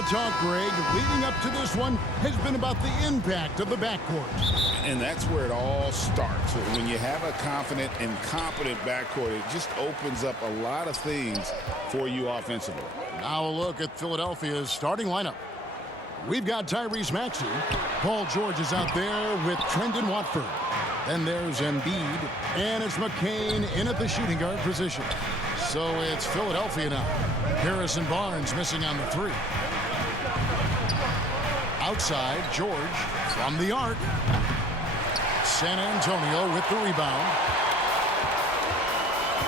the talk, Greg, leading up to this one has been about the impact of the backcourt. And that's where it all starts. When you have a confident and competent backcourt, it just opens up a lot of things for you offensively. Now a look at Philadelphia's starting lineup. We've got Tyrese Maxey. Paul George is out there with Trendon Watford. Then there's Embiid, and it's McCain in at the shooting guard position. So it's Philadelphia now. Harrison Barnes missing on the three. Outside, George from the arc. San Antonio with the rebound.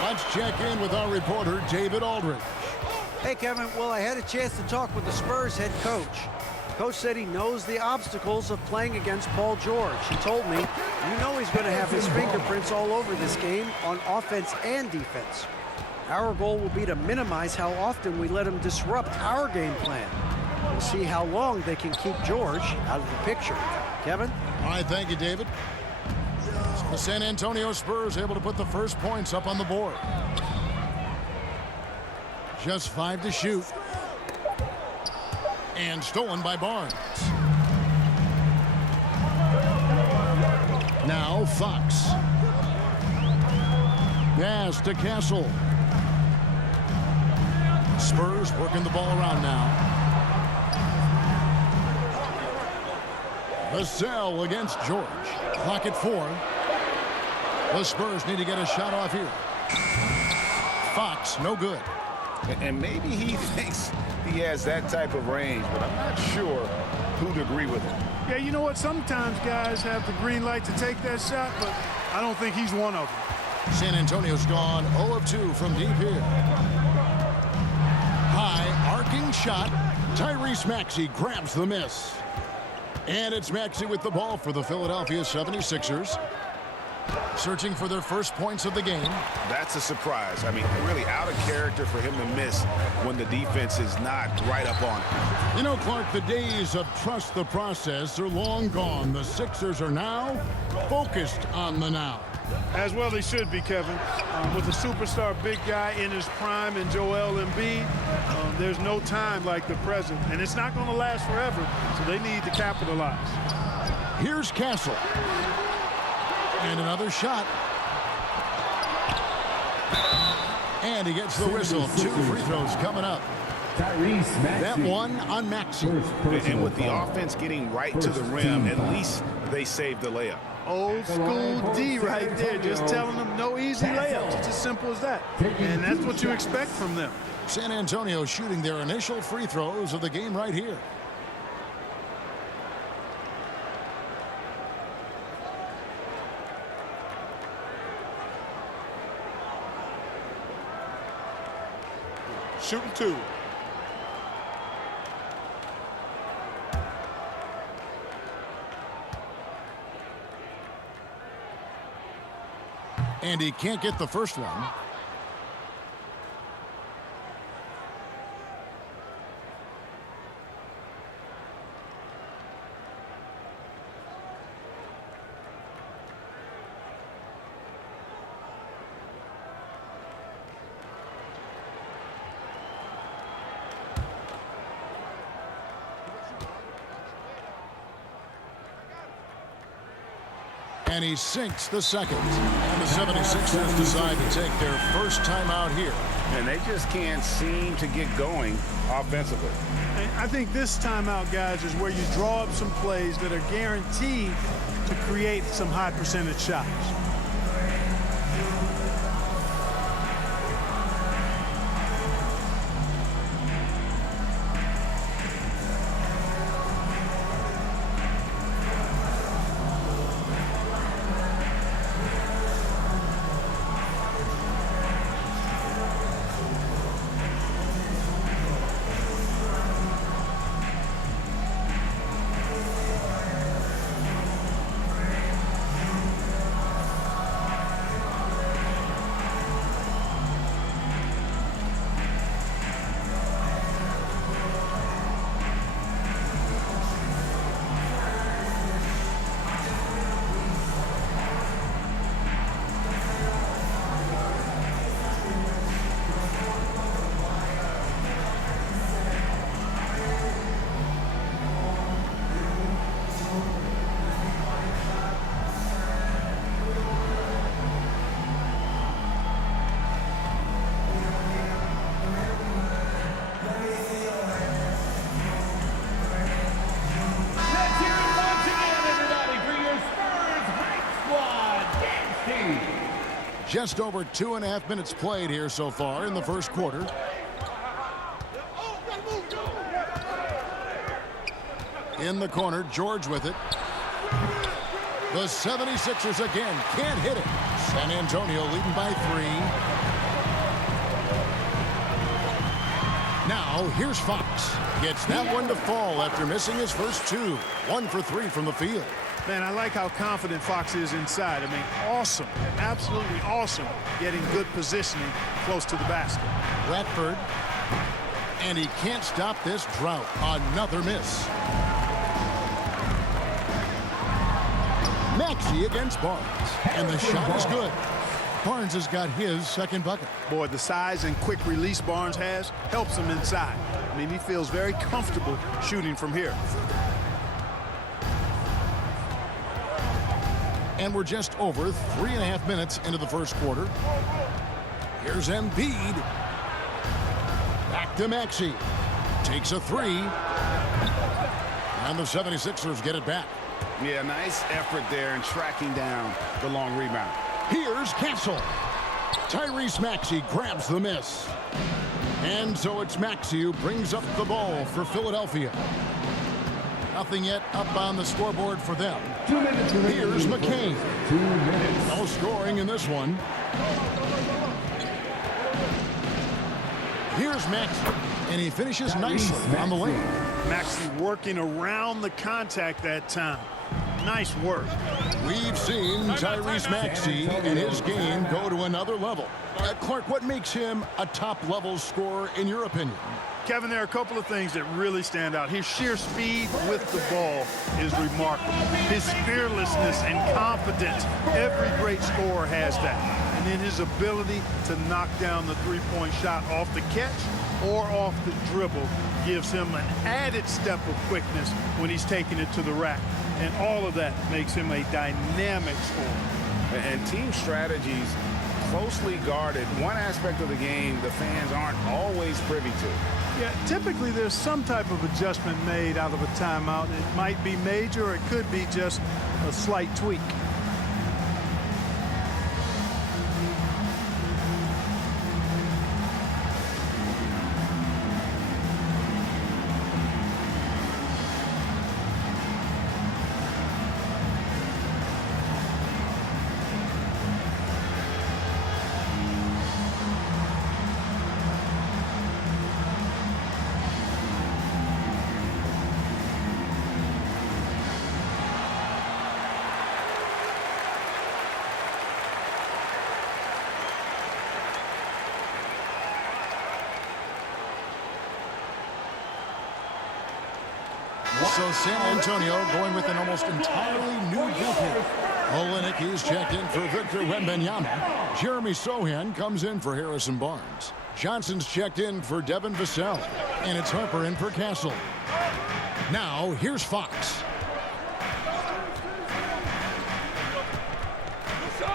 Let's check in with our reporter, David Aldridge. Hey, Kevin. Well, I had a chance to talk with the Spurs head coach. Coach said he knows the obstacles of playing against Paul George. He told me, you know he's going to have his fingerprints all over this game on offense and defense. Our goal will be to minimize how often we let him disrupt our game plan. We'll see how long they can keep George out of the picture. Kevin? All right, thank you, David. So the San Antonio Spurs able to put the first points up on the board. Just 5 to shoot. And stolen by Barnes. Now Fox. Pass to Castle. Spurs working the ball around now. Vassell against George. Clock at 4. The Spurs need to get a shot off here. Fox, no good. And maybe he thinks he has that type of range, but I'm not sure who'd agree with him. Yeah, you know what? Sometimes guys have the green light to take that shot, but I don't think he's one of them. San Antonio's gone 0 of 2 from deep here. High arcing shot. Tyrese Maxey grabs the miss. And it's Maxey with the ball for the Philadelphia 76ers. Searching for their first points of the game. That's a surprise. I mean, really out of character for him to miss when the defense is not right up on it. You know, Clark, the days of trust the process are long gone. The Sixers are now focused on the now. As well they should be, Kevin. With a superstar big guy in his prime and Joel Embiid, there's no time like the present. And it's not going to last forever, so they need to capitalize. Here's Castle. And another shot. And he gets the whistle. 2 free throws coming up. That one on Maxey. And with the offense getting right to the rim, at least they saved the layup. Old school D right there, just telling them no easy layups. It's as simple as that. And that's what you expect from them. San Antonio shooting their initial free throws of the game right here. Shooting 2. And he can't get the first one. And he sinks the second. And the 76ers decide to take their first timeout here. And they just can't seem to get going offensively. And I think this timeout, guys, is where you draw up some plays that are guaranteed to create some high percentage shots. Just over 2.5 minutes played here so far in the first quarter. In the corner, George with it. The 76ers again can't hit it. San Antonio leading by 3. Now here's Fox. Gets that one to fall after missing his first 2. 1 for 3 from the field. Man, I like how confident Fox is inside. I mean, awesome, absolutely awesome, getting good positioning close to the basket. Radford, and he can't stop this drought. Another miss. Maxey against Barnes, and the shot is good. Barnes has got his second bucket. Boy, the size and quick release Barnes has helps him inside. I mean, he feels very comfortable shooting from here. And we're just over 3.5 minutes into the first quarter. Here's Embiid. Back to Maxey. Takes a 3. And the 76ers get it back. Yeah, nice effort there in tracking down the long rebound. Here's Castle. Tyrese Maxey grabs the miss. And so it's Maxey who brings up the ball for Philadelphia. Nothing yet up on the scoreboard for them. Here's McCain. No scoring in this one. Here's Maxey, and he finishes nicely on the lane. Maxey working around the contact that time. Nice work. We've seen Tyrese Maxey and his game go to another level. Clark, what makes him a top-level scorer in your opinion? Kevin, there are a couple of things that really stand out. His sheer speed with the ball is remarkable. His fearlessness and confidence, every great scorer has that. And then his ability to knock down the three-point shot off the catch or off the dribble gives him an added step of quickness when he's taking it to the rack. And all of that makes him a dynamic scorer. And team strategies closely guarded. One aspect of the game the fans aren't always privy to. Yeah, typically there's some type of adjustment made out of a timeout. It might be major, or it could be just a slight tweak. So San Antonio going with an almost entirely new group here. Olynyk is checked in for Victor Wembanyama. Jeremy Sohan comes in for Harrison Barnes. Johnson's checked in for Devin Vassell. And it's Harper in for Castle. Now, here's Fox.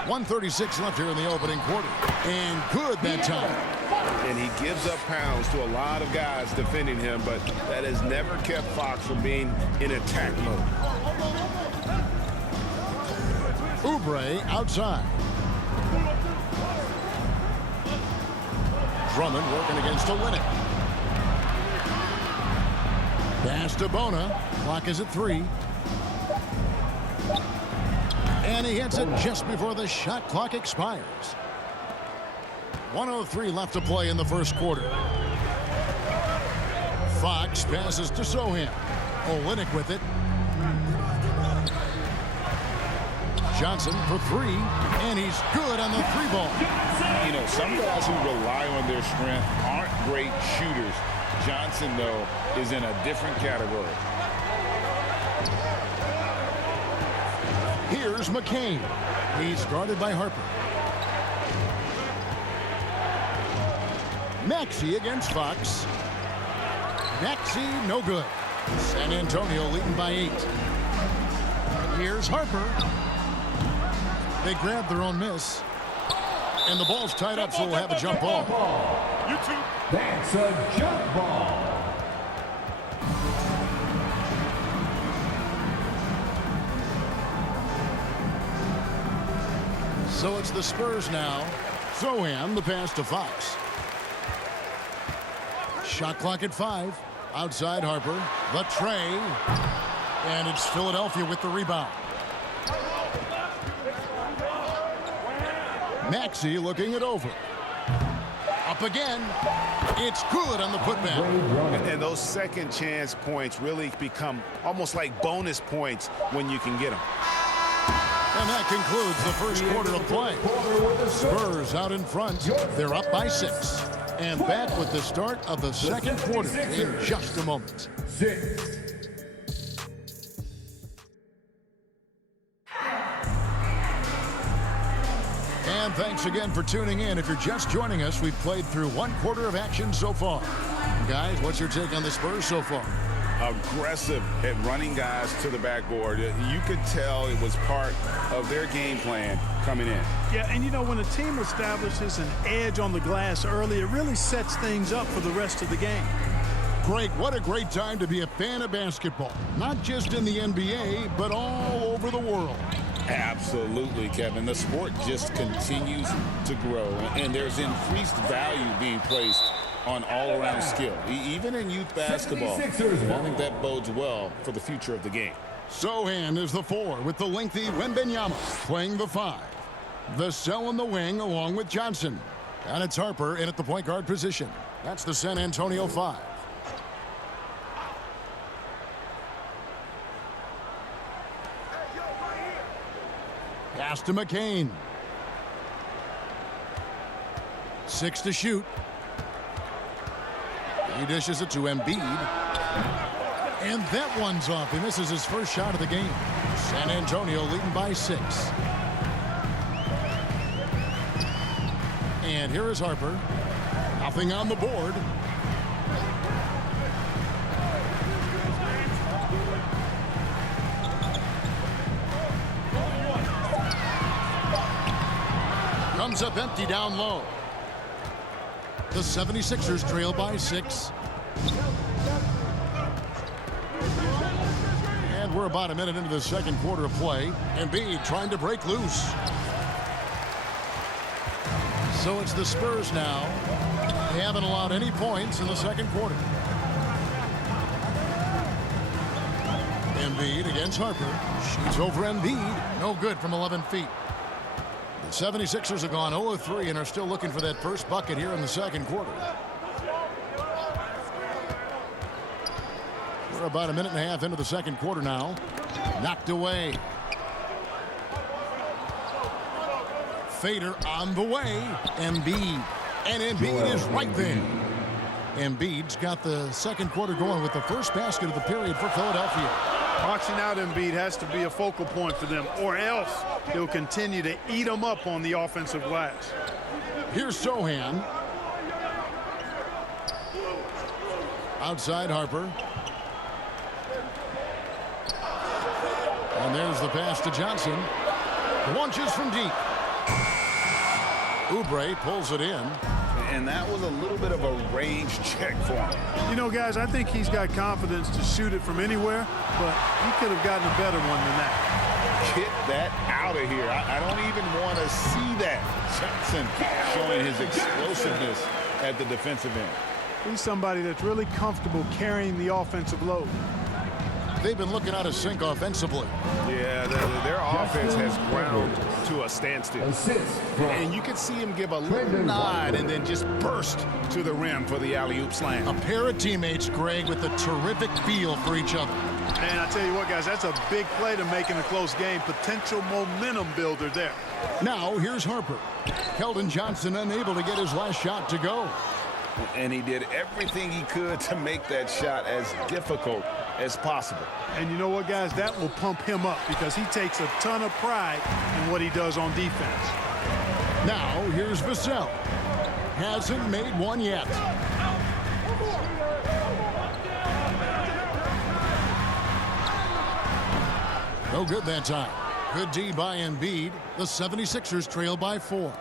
1:36 left here in the opening quarter. And good that time. And he gives up pounds to a lot of guys defending him, but that has never kept Fox from being in attack mode. Oubre outside. Drummond working against Olynyk. Pass to Bona. Clock is at 3. And he hits it just before the shot clock expires. 1:03 left to play in the first quarter. Fox passes to Sohan. Olynyk with it. Johnson for 3, and he's good on the 3-ball. You know, some guys who rely on their strength aren't great shooters. Johnson, though, is in a different category. Here's McCain. He's guarded by Harper. Maxey against Fox. Maxey, no good. San Antonio leading by 8. Here's Harper. They grab their own miss. And the ball's tied up, so we'll have a jump ball. That's a jump ball. So it's the Spurs now. Sohan, the pass to Fox. Shot clock at 5. Outside Harper. The tray. And it's Philadelphia with the rebound. Maxey looking it over. Up again. It's good on the putback. And those second chance points really become almost like bonus points when you can get them. And that concludes the first quarter of play. Spurs out in front. They're up by 6. And back with the start of the second quarter in just a moment. 6. And thanks again for tuning in. If you're just joining us, we've played through one quarter of action so far. Guys, what's your take on the Spurs so far? Aggressive at running guys to the backboard. You could tell it was part of their game plan coming in. Yeah, and you know, when a team establishes an edge on the glass early, it really sets things up for the rest of the game. Greg, what a great time to be a fan of basketball. Not just in the NBA, but all over the world. Absolutely, Kevin. The sport just continues to grow, and there's increased value being placed on all-around skill, even in youth basketball. I think that bodes well for the future of the game. Sohan is the 4 with the lengthy Wembanyama playing the 5. The cell in the wing along with Johnson. And it's Harper in at the point guard position. That's the San Antonio 5. Pass to McCain. 6 to shoot. He dishes it to Embiid. And that one's off. He misses his first shot of the game. San Antonio leading by 6. And here is Harper. Nothing on the board. Comes up empty down low. The 76ers trail by 6. And we're about a minute into the second quarter of play. Embiid trying to break loose. So it's the Spurs now. They haven't allowed any points in the second quarter. Embiid against Harper. Shoots over Embiid. No good from 11 feet. The 76ers have gone 0-3 and are still looking for that first bucket here in the second quarter. We're about a minute and a half into the second quarter now. Knocked away. Fader on the way. Embiid. And Embiid is right there. Embiid's got the second quarter going with the first basket of the period for Philadelphia. Boxing out Embiid has to be a focal point for them, or else they'll continue to eat them up on the offensive glass. Here's Sohan. Outside Harper. And there's the pass to Johnson. Launches from deep. Oubre pulls it in. And that was a little bit of a range check for him. You know, guys, I think he's got confidence to shoot it from anywhere, but he could have gotten a better one than that. Get that out of here. I don't even want to see that. Johnson showing his explosiveness at the defensive end. He's somebody that's really comfortable carrying the offensive load. They've been looking out of sync offensively. Yeah, their offense has ground to a standstill. And you can see him give a little nod and then just burst to the rim for the alley-oop slam. A pair of teammates, Greg, with a terrific feel for each other. And I tell you what, guys, that's a big play to make in a close game. Potential momentum builder there. Now, here's Harper. Keldon Johnson unable to get his last shot to go. And he did everything he could to make that shot as difficult as possible. And you know what, guys? That will pump him up because he takes a ton of pride in what he does on defense. Now, here's Vassell. Hasn't made one yet. No good that time. Good D by Embiid. The 76ers trail by 4.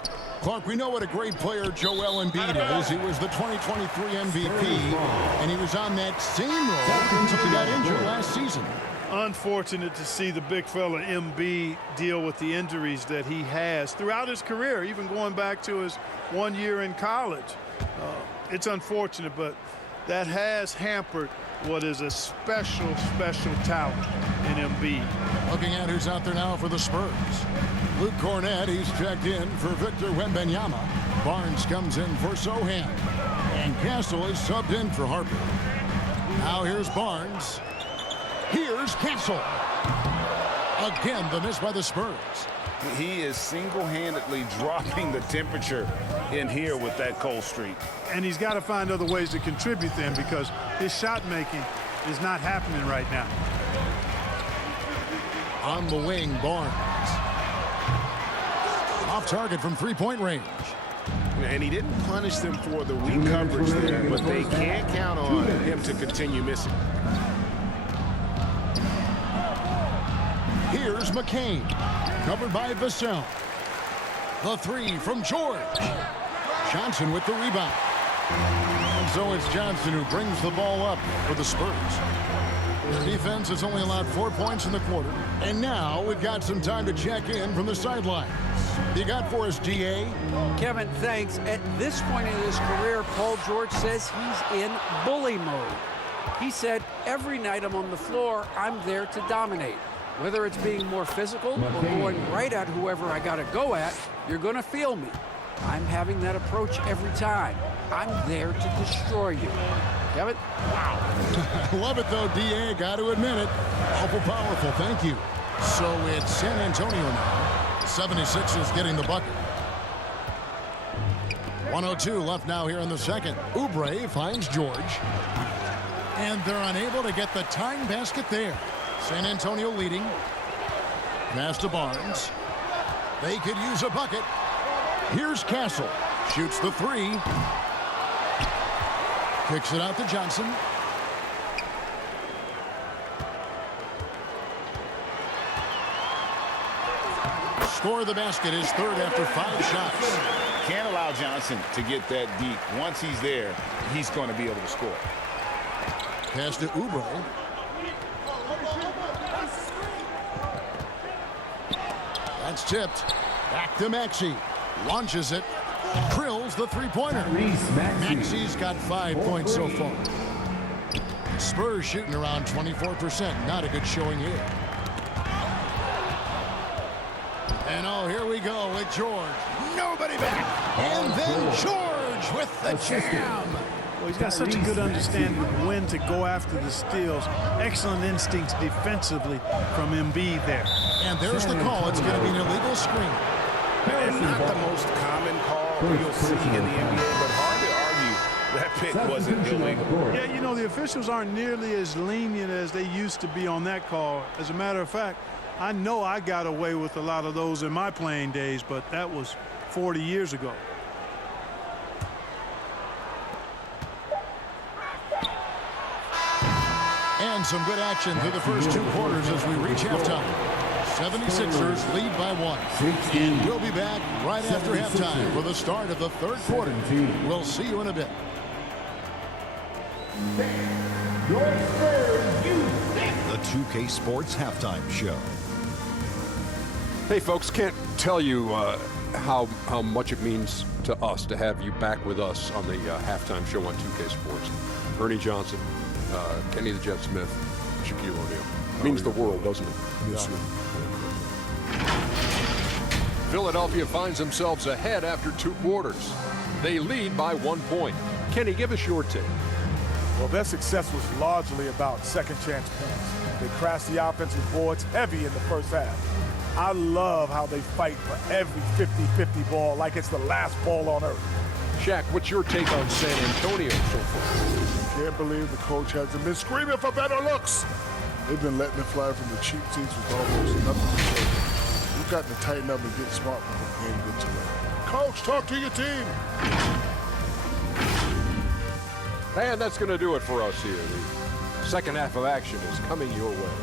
Clark, we know what a great player Joel Embiid is. He was the 2023 MVP, and he was on that same road until he got injured last season. Unfortunate to see the big fella Embiid deal with the injuries that he has throughout his career, even going back to his 1 year in college. It's unfortunate, but that has hampered what is a special talent in Embiid. Looking at who's out there now for the Spurs. Luke Cornett, he's checked in for Victor Wembanyama. Barnes comes in for Sohan. And Castle is subbed in for Harper. Now here's Barnes. Here's Castle. Again, the miss by the Spurs. He is single-handedly dropping the temperature in here with that cold streak. And he's got to find other ways to contribute then, because his shot making is not happening right now. On the wing, Barnes. Off target from three-point range. And he didn't punish them for the weak coverage there, but they can't count on him to continue missing. Here's McCain, covered by Vassell. The three from George. Johnson with the rebound. And so it's Johnson who brings the ball up for the Spurs. The defense has only allowed 4 points in the quarter. And now we've got some time to check in from the sidelines. You got for us, DA? Kevin, thanks. At this point in his career, Paul George says he's in bully mode. He said, every night I'm on the floor, I'm there to dominate. Whether it's being more physical or going right at whoever I got to go at, you're going to feel me. I'm having that approach every time. I'm there to destroy you. Kevin? Wow. Love it, though, DA. Got to admit it. Awful powerful. Thank you. So it's San Antonio now. 76ers getting the bucket. 1:02 left now here in the second. Oubre finds George. And they're unable to get the tying basket there. San Antonio leading. Pass to Barnes. They could use a bucket. Here's Castle. Shoots the three. Kicks it out to Johnson. Score the basket, his third after 5 shots. Can't allow Johnson to get that deep. Once he's there, he's going to be able to score. Pass to Oubre. That's tipped. Back to Maxey. Launches it. Drills the three-pointer. Maxey's got 5 points so far. Spurs shooting around 24%. Not a good showing here. And oh, here we go with George. Nobody back. And then George with the jam. Well, he's got such a good understanding of when to go after the steals. Excellent instincts defensively from Embiid there. And there's the call. It's going to be an illegal screen. And not the most common call you'll see in the NBA, but hard to argue that pick wasn't illegal. Yeah, you know, the officials aren't nearly as lenient as they used to be on that call. As a matter of fact, I know I got away with a lot of those in my playing days, but that was 40 years ago. And some good action through the first 2 quarters as we reach halftime. 76ers lead by 1. And we'll be back right after halftime for the start of the third quarter. We'll see you in a bit. The 2K Sports Halftime Show. Hey, folks, can't tell you how much it means to us to have you back with us on the halftime show on 2K Sports. Ernie Johnson, Kenny the Jet Smith, Shaquille O'Neal. Means the world, doesn't it? Yes, sir. Philadelphia finds themselves ahead after 2 quarters. They lead by 1 point. Kenny, give us your take. Well, their success was largely about second chance points. They crashed the offensive boards heavy in the first half. I love how they fight for every 50-50 ball like it's the last ball on earth. Shaq, what's your take on San Antonio so far? Can't believe the coach hasn't been screaming for better looks. They've been letting it fly from the cheap seats with almost nothing to show. You've got to tighten up and get smart before the game gets away. Coach, talk to your team. And that's going to do it for us here. The second half of action is coming your way.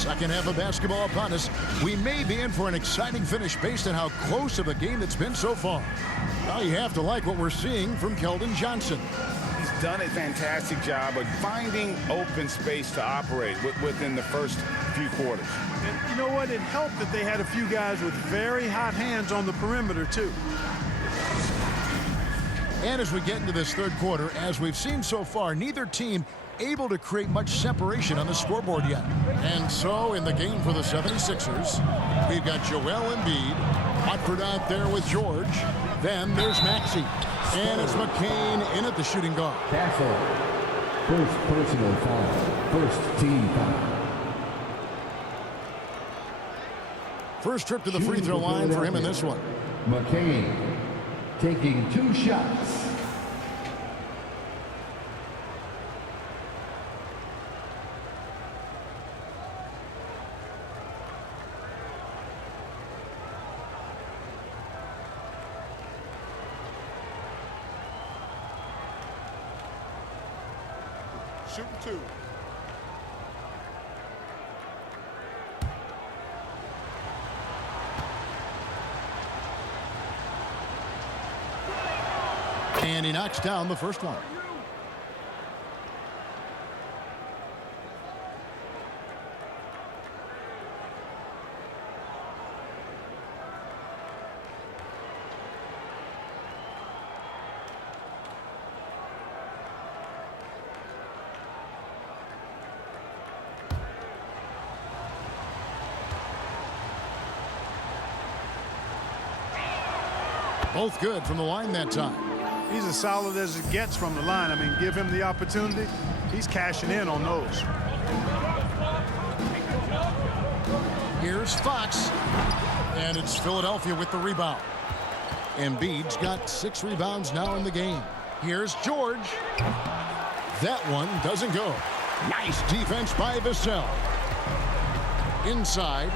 Second half of basketball upon us. We may be in for an exciting finish based on how close of a game it's been so far. Now you have to like what we're seeing from Keldon Johnson. He's done a fantastic job of finding open space to operate within the first few quarters. And you know what? It helped that they had a few guys with very hot hands on the perimeter, too. And as we get into this third quarter, as we've seen so far, neither team able to create much separation on the scoreboard yet. And so in the game for the 76ers, we've got Joel Embiid, Watford out there with George. Then there's Maxey. And it's McCain in at the shooting guard. Castle. First personal foul. First team foul. First trip to the free throw line for him in this one. McCain taking 2 shots. Shooting 2. And he knocks down the first one. Both good from the line that time. He's as solid as it gets from the line. I mean, give him the opportunity. He's cashing in on those. Here's Fox. And it's Philadelphia with the rebound. Embiid's got 6 rebounds now in the game. Here's George. That one doesn't go. Nice defense by Vassell. Inside.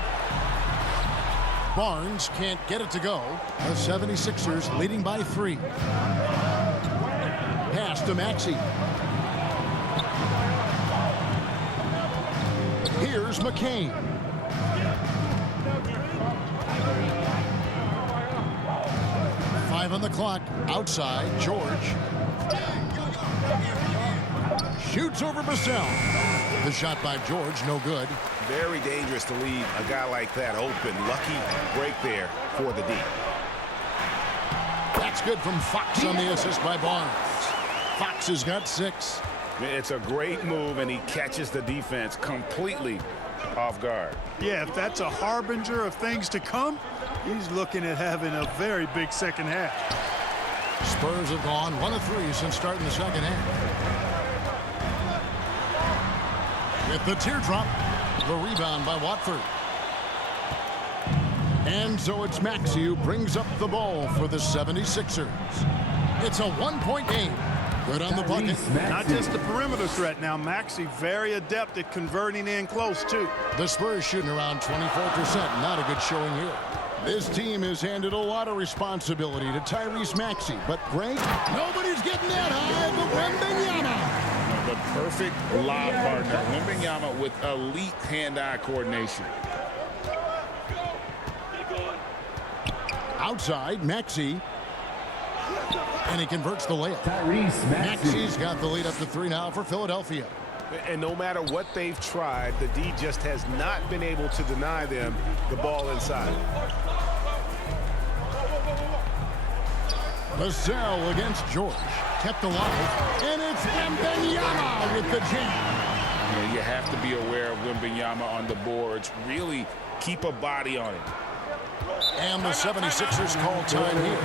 Barnes can't get it to go. The 76ers leading by 3. Pass to Maxey. Here's McCain. Five on the clock. Outside, George. Shoots over Vassell. The shot by George, no good. Very dangerous to leave a guy like that open. Lucky break there for the D. That's good from Fox on the assist by Barnes. Fox has got 6. It's a great move, and he catches the defense completely off guard. Yeah, if that's a harbinger of things to come, he's looking at having a very big second half. Spurs have gone 1 of 3 since starting the second half. With the teardrop, the rebound by Watford. And so it's Maxey who brings up the ball for the 76ers. It's a 1-point game. Good on the bucket. Not just the perimeter threat now. Maxey very adept at converting in close, too. The Spurs shooting around 24%. Not a good showing here. This team has handed a lot of responsibility to Tyrese Maxey. But, Greg, nobody's getting that high but Wembanyama. The perfect lob partner. Wembanyama with elite hand-eye coordination. Outside, Maxey. And he converts the layup. Tyrese Maxey's got the lead up to 3 now for Philadelphia. And no matter what they've tried, the D just has not been able to deny them the ball inside. Vassell against George. Kept alive. And it's Wembanyama with the jam. You have to be aware of Wembanyama on the boards. Really keep a body on it. And the 76ers call time here.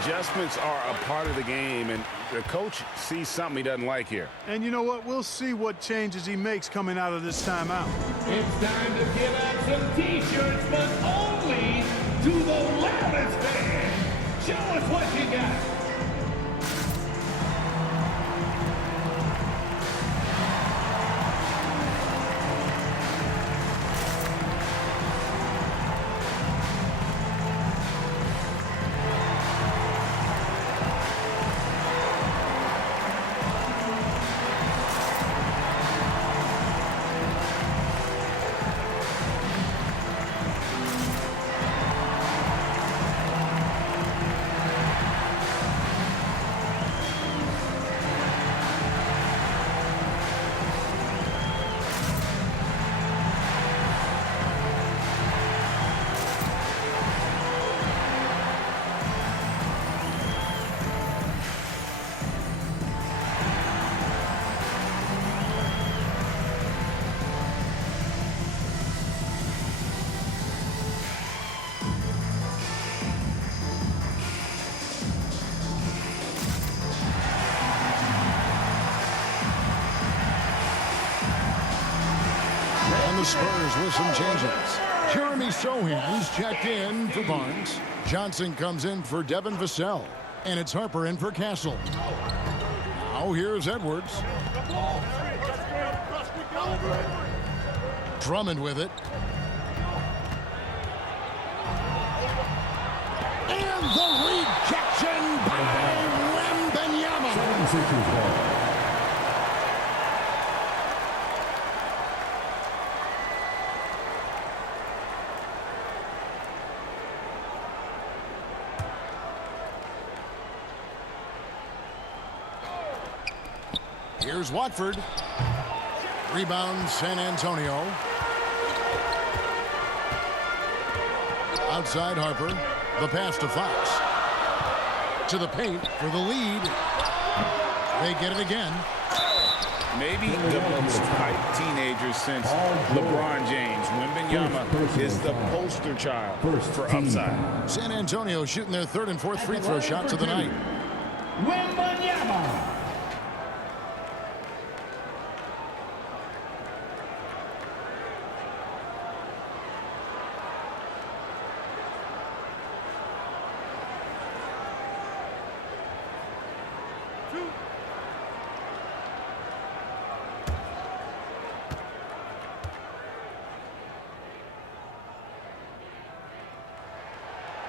Adjustments are a part of the game, and the coach sees something he doesn't like here. And you know what? We'll see what changes he makes coming out of this timeout. It's time to give out some T-shirts, but only to the loudest fan. Show us what you got. the Spurs with some changes. Jeremy Sohan's checked in for Barnes. Johnson comes in for Devin Vassell. And it's Harper in for Castle. Now here's Edwards. Drummond with it. And the rejection by Wembanyama. Here's Watford. Rebound San Antonio. Outside Harper. The pass to Fox. To the paint for the lead. They get it again. Maybe the most hyped teenager since LeBron James. Wembanyama is the poster child for upside. San Antonio shooting their third and fourth free throw shots of the night. Wembanyama.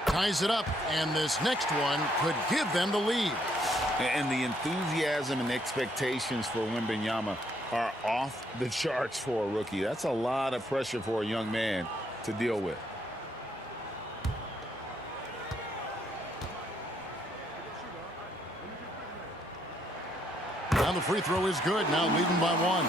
Ties it up, and this next one could give them the lead. And the enthusiasm and expectations for Wembanyama are off the charts for a rookie. That's a lot of pressure for a young man to deal with. Now the free throw is good, now leading by one.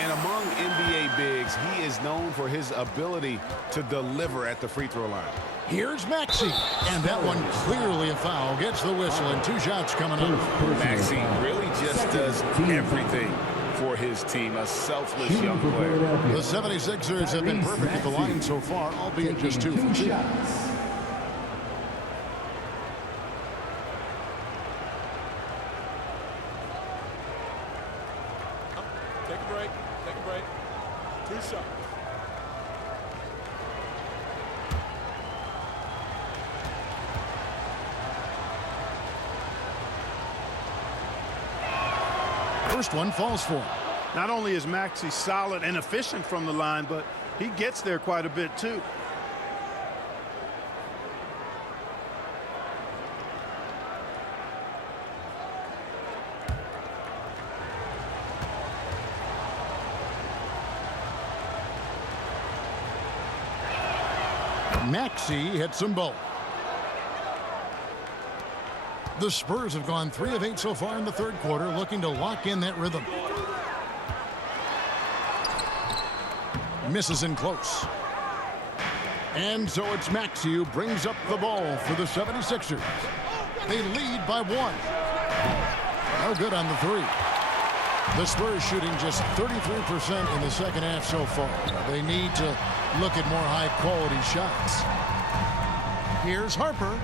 And among NBA bigs, he is known for his ability to deliver at the free throw line. Here's Maxey, and that one clearly a foul. Gets the whistle, and two shots coming up. Maxey really just does everything for his team. A selfless young player. The 76ers have been perfect at the line so far, albeit just 2 for 2. Take a break. Take a break. 2 shots. First one falls for him. Not only is Maxey solid and efficient from the line, but he gets there quite a bit too. Maxey hits them both. The Spurs have gone 3 of 8 so far in the third quarter, looking to lock in that rhythm. Misses in close. And so it's Maxey who brings up the ball for the 76ers. They lead by 1. No good on the 3. The Spurs shooting just 33% in the second half so far. They need to look at more high-quality shots. Here's Harper.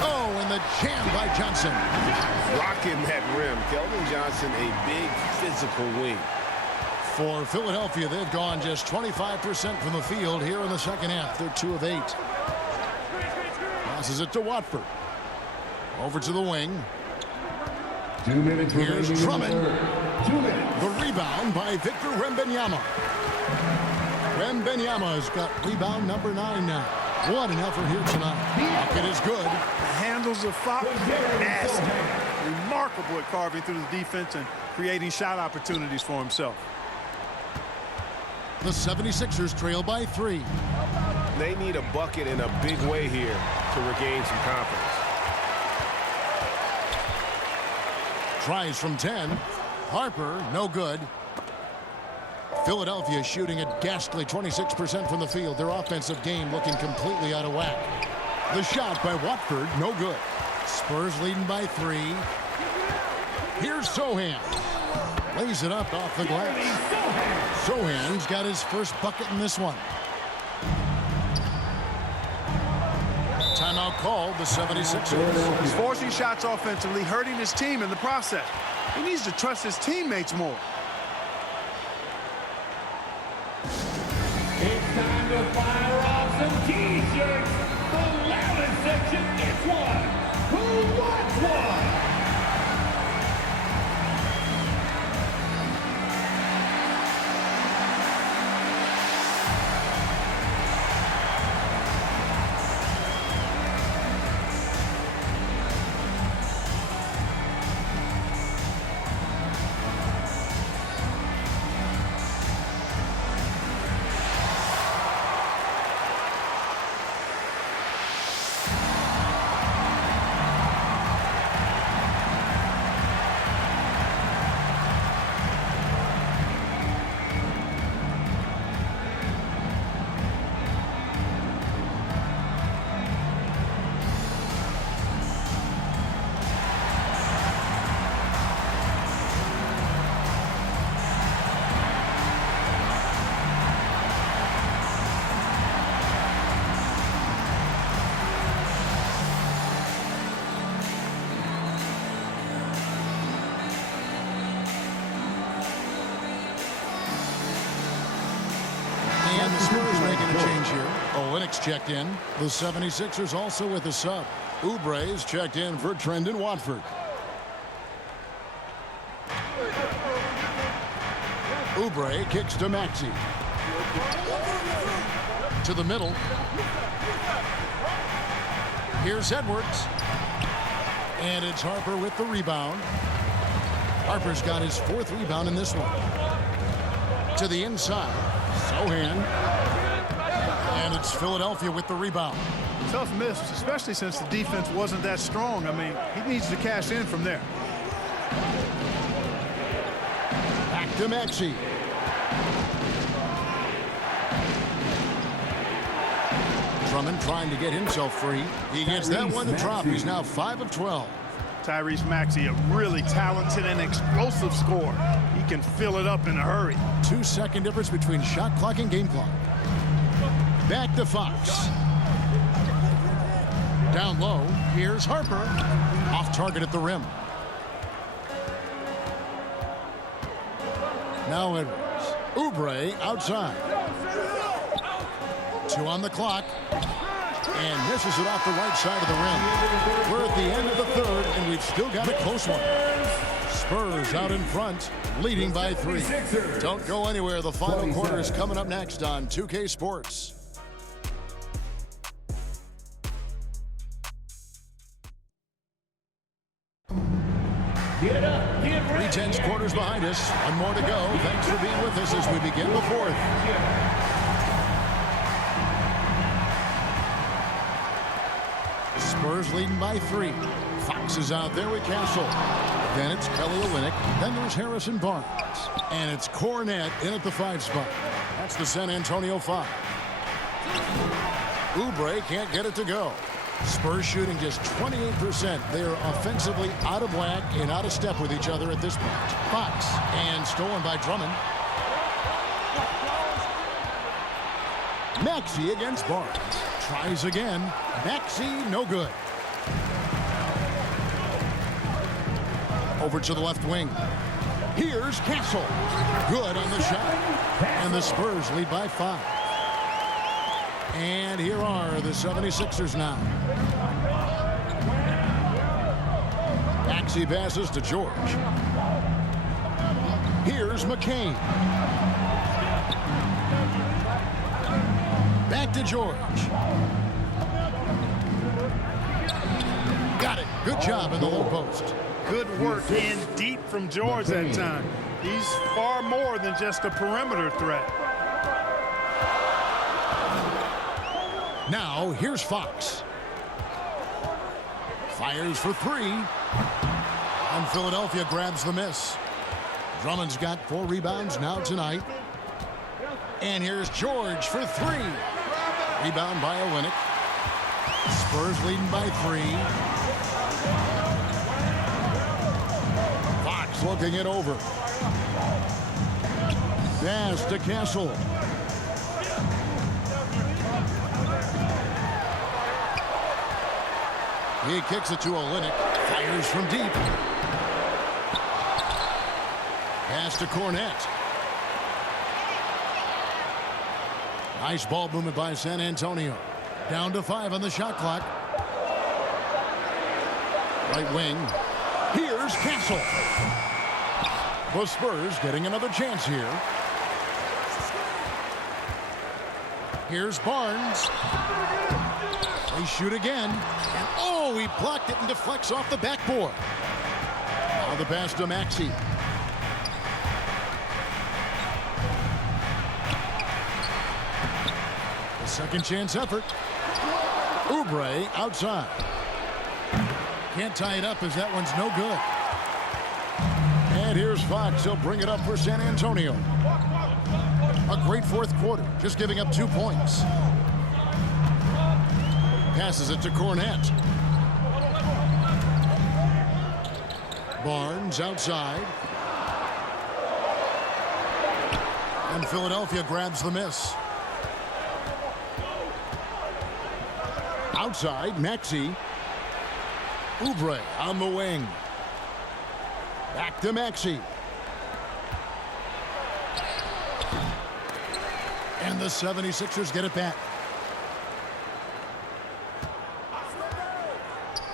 Oh, and the jam by Johnson. Rocking that rim. Keldon Johnson, a big physical wing. For Philadelphia, they've gone just 25% from the field here in the second half. They're 2 of 8. Passes it to Watford. Over to the wing. 2 minutes. Here's Drummond. 2 minutes. The rebound by Victor Wembanyama. Wembanyama has got rebound number 9 now. What an effort here tonight. Bucket is good. The handles of Fox, nasty. Remarkable at carving through the defense and creating shot opportunities for himself. The 76ers trail by 3. They need a bucket in a big way here to regain some confidence. Tries from 10. Harper, no good. Philadelphia shooting a ghastly 26% from the field. Their offensive game looking completely out of whack. The shot by Watford, no good. Spurs leading by 3. Here's Sohan. Lays it up off the glass. Sohan's got his first bucket in this one. Timeout called, the 76ers. He's forcing shots offensively, hurting his team in the process. He needs to trust his teammates more. It's time to fire off some T-shirts. The loudest section gets one. Who wants one? And the Spurs making a change here. Olynyk's checked in. The 76ers also with a sub. Oubre's checked in for Trendon Watford. Oubre kicks to Maxey. To the middle. Here's Edwards. And it's Harper with the rebound. Harper's got his 4th rebound in this one. To the inside. Sohan. And it's Philadelphia with the rebound. Tough miss, especially since the defense wasn't that strong. I mean, he needs to cash in from there. Back to Maxey. Drummond trying to get himself free. He gets that one to drop. He's now 5 of 12. Tyrese Maxey, a really talented and explosive scorer. He can fill it up in a hurry. 2-second difference between shot clock and game clock. Back to Fox. Down low, here's Harper. Off target at the rim. Now Edwards. Oubre outside. 2 on the clock. And misses it off the right side of the rim. We're at the end of the 3rd, and we've still got a close one. Spurs out in front, leading by 3. Don't go anywhere. The final quarter is coming up next on 2K Sports. Get up, get ready. 3/10 quarters behind us. One more to go. Thanks for being with us as we begin the 4th. Spurs leading by 3. Fox is out there with Castle. Then it's Kelly Olynyk. Then there's Harrison Barnes. And it's Cornette in at the 5 spot. That's the San Antonio 5. Oubre can't get it to go. Spurs shooting just 28%. They are offensively out of whack and out of step with each other at this point. Fox, and stolen by Drummond. Maxey against Barnes. Tries again. Maxey, no good. Over to the left wing. Here's Castle. Good on the shot. And the Spurs lead by 5. And here are the 76ers now. Maxey passes to George. Here's McCain. Back to George. Got it. Good job in the low post. Good work in deep from George that time. He's far more than just a perimeter threat. Now, here's Fox. Fires for 3. And Philadelphia grabs the miss. Drummond's got 4 rebounds now tonight. And here's George for 3. Rebound by Olynyk. Spurs leading by 3. Fox looking it over. Pass to Castle. He kicks it to Olynyk. Fires from deep. Pass to Cornette. Nice ball movement by San Antonio. Down to 5 on the shot clock. Right wing. Here's Castle. The Spurs getting another chance here. Here's Barnes. They shoot again. And oh, he blocked it and deflects off the backboard. Now the pass to Maxey. The second chance effort. Oubre outside. Can't tie it up as that one's no good. And here's Fox. He'll bring it up for San Antonio. A great fourth quarter, just giving up 2 points. Passes it to Cornette. Barnes outside. And Philadelphia grabs the miss. Outside, Maxey. Oubre on the wing. Back to Maxey. And the 76ers get it back.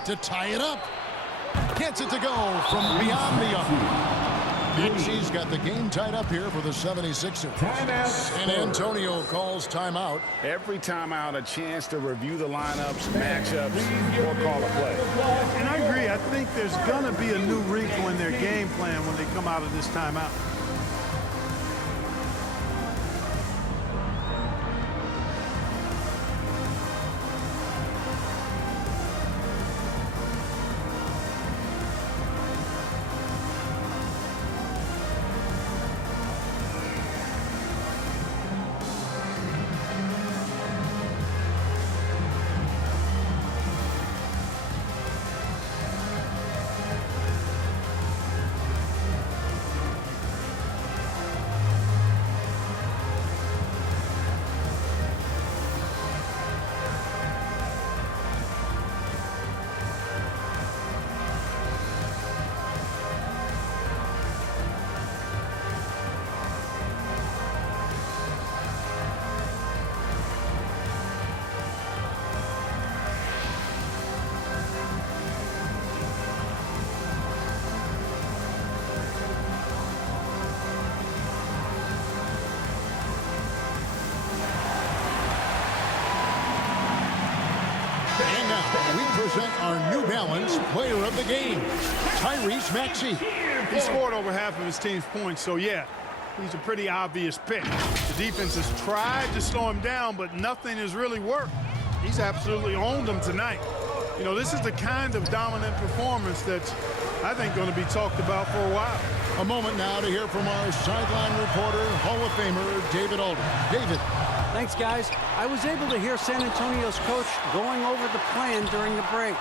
To tie it up. Gets it to go from beyond the arc. Maxey's got the game tied up here for the 76ers. San Antonio calls timeout. Every timeout, a chance to review the lineups, matchups, or call a play. And I agree. I think there's going to be a new wrinkle in their game plan when they come out of this timeout. And now we present our New Balance player of the game, Tyrese Maxey. He scored over half of his team's points, so yeah, he's a pretty obvious pick. The defense has tried to slow him down, but nothing has really worked. He's absolutely owned them tonight. You know, this is the kind of dominant performance that's, I think, going to be talked about for a while. A moment now to hear from our sideline reporter, Hall of Famer David Alden. David. Thanks, guys. I was able to hear San Antonio's coach going over the plan during the break.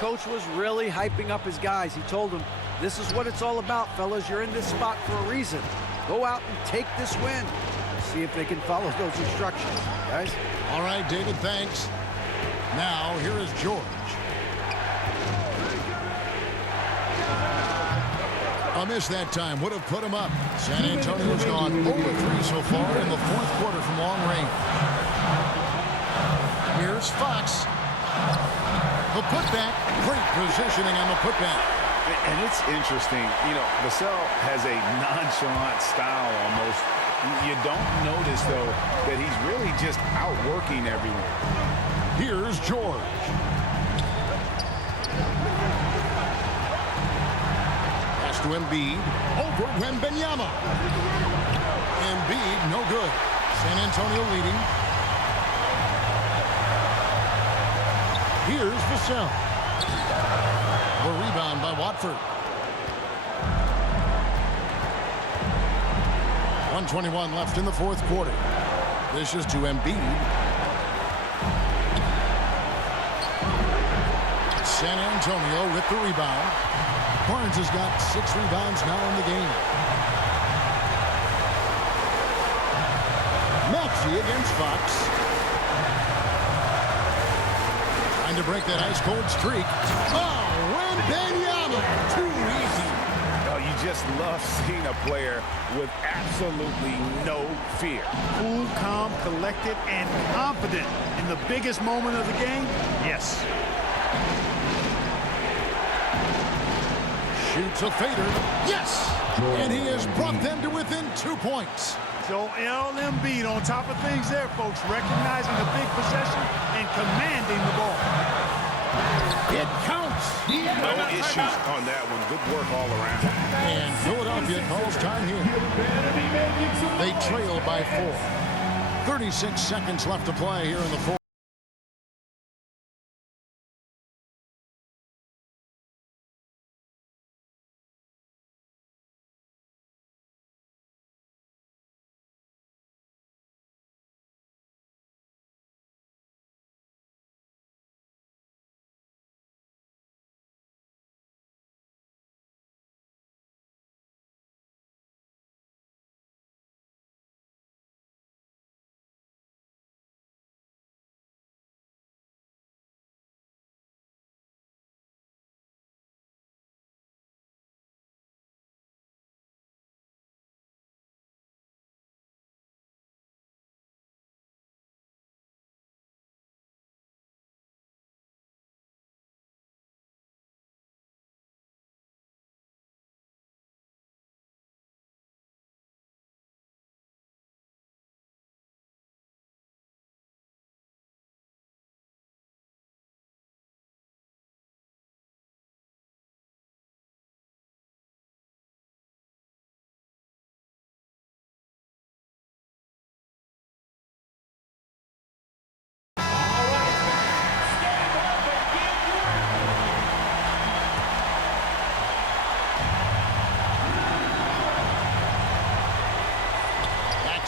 Coach was really hyping up his guys. He told them, this is what it's all about, fellas. You're in this spot for a reason. Go out and take this win. See if they can follow those instructions, guys. All right, David, thanks. Now, here is George. A miss that time would have put him up. San Antonio's gone over 3 so far in the fourth quarter from long range. Here's Fox. The putback. Great positioning on the putback. And it's interesting. You know, Vassell has a nonchalant style almost. You don't notice, though, that he's really just outworking everyone. Here's George. To Embiid, over Wembanyama. Embiid, no good. San Antonio leading. Here's Vassell. The rebound by Watford. 1:21 left in the fourth quarter. This is to Embiid. San Antonio with the rebound. Barnes has got 6 rebounds now in the game. Maxey against Fox. Trying to break that ice-cold streak. Oh, Wembanyama! Too easy. Oh, you just love seeing a player with absolutely no fear. Cool, calm, collected, and confident in the biggest moment of the game? Yes. Shoots a fader. Yes! And he has brought them to within 2 points. Joel Embiid on top of things there, folks, recognizing a big possession and commanding the ball. It counts. No issues on that one. Good work all around. And Philadelphia calls time here. They trail by 4. 36 seconds left to play here in the fourth.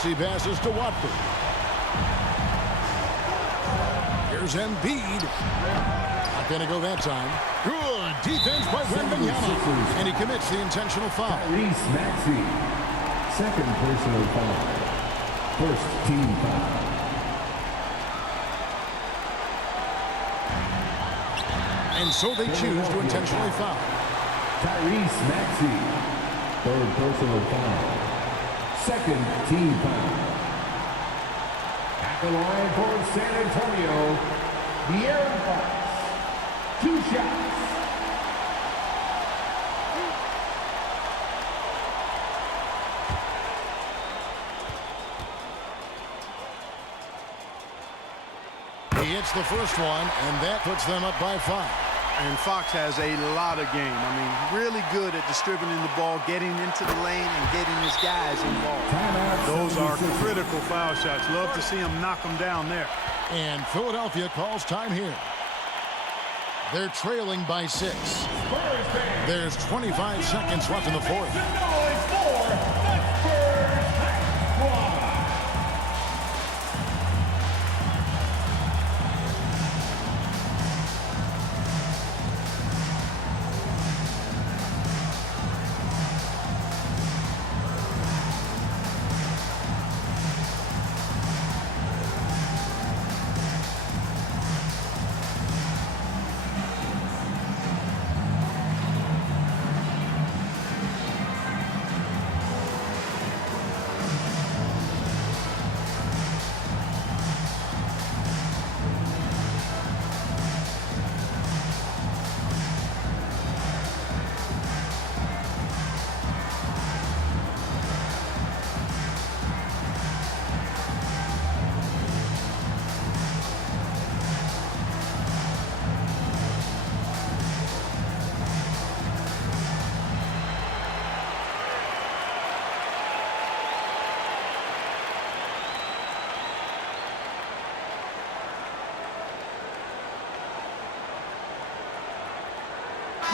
He passes to Watford. Here's Embiid. Not going to go that time. Good defense by Wembanyama. And he commits the intentional foul. Tyrese Maxey. Second personal foul. First team foul. And so they choose to intentionally foul. Tyrese Maxey. Third personal foul. Second team foul. At the line for San Antonio, De'Aaron Fox. 2 shots. He hits the first one, and that puts them up by 5. And Fox has a lot of game. I mean, really good at distributing the ball, getting into the lane, and getting his guys involved. Those are critical foul shots. Love to see him knock them down there. And Philadelphia calls time here. They're trailing by 6. There's 25 seconds left in the fourth.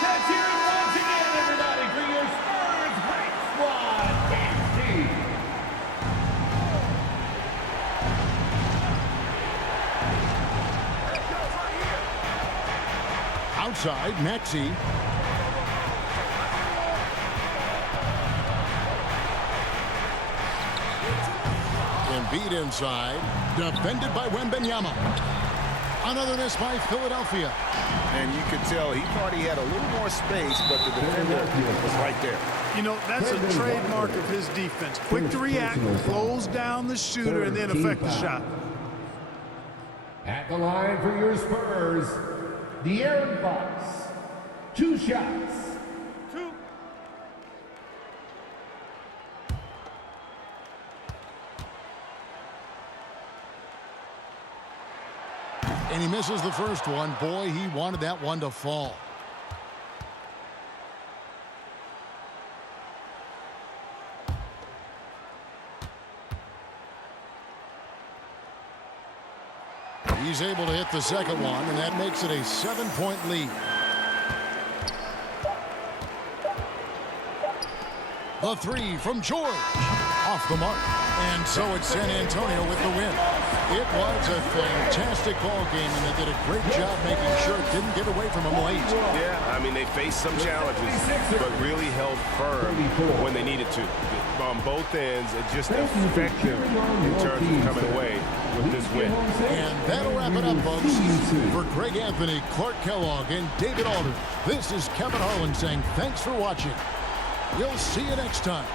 Let's hear it once again, everybody, for your Spurs Hype Squad dance team. Outside, Maxey. Embiid inside. Defended by Wembanyama. Another miss by Philadelphia. And you could tell he thought he had a little more space, but the defender was right there. You know, that's a trademark of his defense. Quick to react, close down the shooter, and then affect the shot. At the line for your Spurs, De'Aaron Fox. 2 shots. And he misses the first one. Boy, he wanted that one to fall. He's able to hit the second one, and that makes it a 7-point lead. The three from George. Off the mark. And so it's San Antonio with the win. It was a fantastic ball game, and they did a great job making sure it didn't get away from them late. Yeah, I mean, they faced some challenges, but really held firm when they needed to. On both ends, it just effective in terms of coming away with this win. And that'll wrap it up, folks. For Greg Anthony, Clark Kellogg, and David Alder, this is Kevin Harlan saying thanks for watching. We'll see you next time.